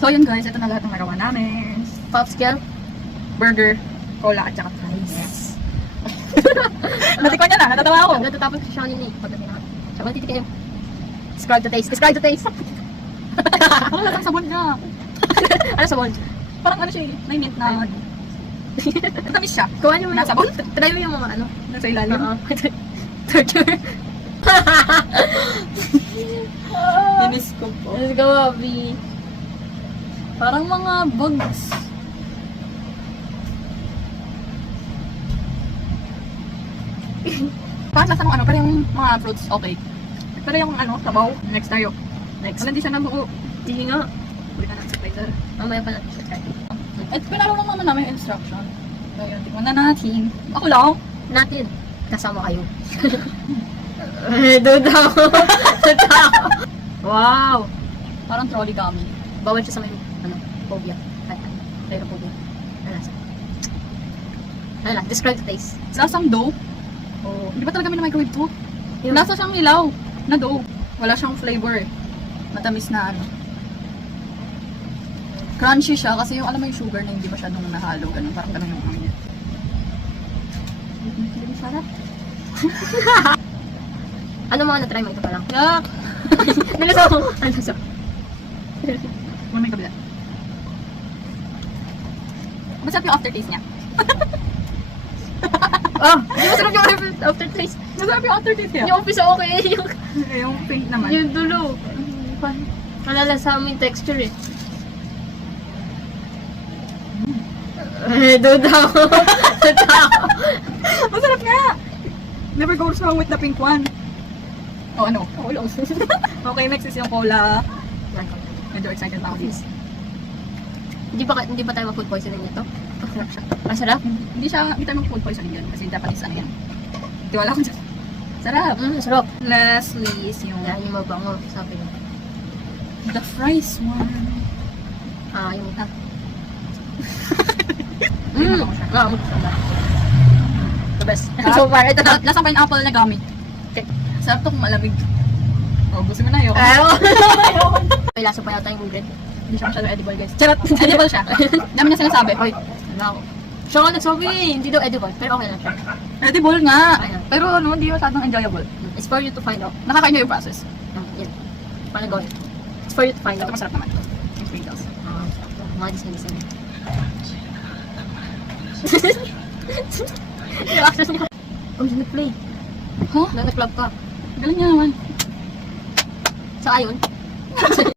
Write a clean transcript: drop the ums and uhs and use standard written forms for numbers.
So yun guys, ito na lahat ng nagawa namin. Popsicle. Burger, cola, at saka fries. Yes. Natikman niya na, natatawa ako. Natatapos ko siya kanina eh. Pagdating na. Sabon, titik kayo. Describe the taste. Describe the taste. Parang lasang sabon na. Ano sabon? Parang ano siya eh, may mint na. Matamis siya. Kuha niyo Na sabon? Try mo yung mga ano. Nasa ilalim. Oo. Torture. Tinis ko po. Let's go, Abby. Parang mga bugs. Parang lasa ng ano, pero yung mga fruits, okay. Pero yung ano, sabaw, next tayo. Next. Wala, hindi siya nabuo. Hindi nga. Huli ka na sa later. Mamaya pa natin siya try. At pinaro lang naman namin yung instruction. So yun, tingnan na natin. Ako lang. Natin. Kasama kayo. Duda ako. Duda ako. Wow. Parang trolley gummy. Bawal siya sa may, ano, phobia. Phobia. Ano lasa? Ano lang? Describe the taste. Lasang dough. Oh. Hindi ba talaga may microwave to? Yung Lasa siyang ilaw na dough. Wala siyang flavor. Matamis na ano. Crunchy siya kasi yung alam mo yung sugar na hindi masyadong nahalo. Ganun, parang ganun yung ano niya. Hindi sarap. Ano mga na-try mo? Ito pa lang. Yak! Bilis ako. Ano sa? May kabila. Masarap yung aftertaste niya. Oh! Hindi masarap yung aftertaste. Masarap yung aftertaste niya. Yung office okay. Yung pink naman. Yung dulo. Nalalasa mo yung texture eh. Duda ako. Duda ako. Masarap nga! Never goes wrong with the pink one. Oh, ano? Okay, next is yung cola. Medyo excited na ako this. Hindi pa tayo ma-food poisoning nito? Masarap siya. Masarap? Hindi tayo mag-food poisoning yun kasi Japanese ano yan. Tiwala ko dyan. Sarap! Sarap. Lastly is yung Yan yung mabango. Sabi niya. the fries one. Yung Mm. The best. Ah. So far, ito na. Lasang pineapple na gamit. Okay. Sarap to kung malamig. Oh, gusto mo na yun. May lasa pa yata yung bread. Hindi siya masyado edible guys. Charot! Edible siya. Dami niya sinasabi. Hoy, ano ako? Siya nga nagsabi, hindi daw edible. Pero okay lang siya. Edible nga. Ayan. Pero ano, hindi masyadong enjoyable. It's for you to find out. Nakaka-enjoy yung process. Yan. Paano gawin? It's for you to find Ito out. masarap naman. Yung sprinkles. Mga disay-disay. Yung access niya. Oh, nag-play. Huh? Nag-club ka. Galing niya naman. Sa ayon.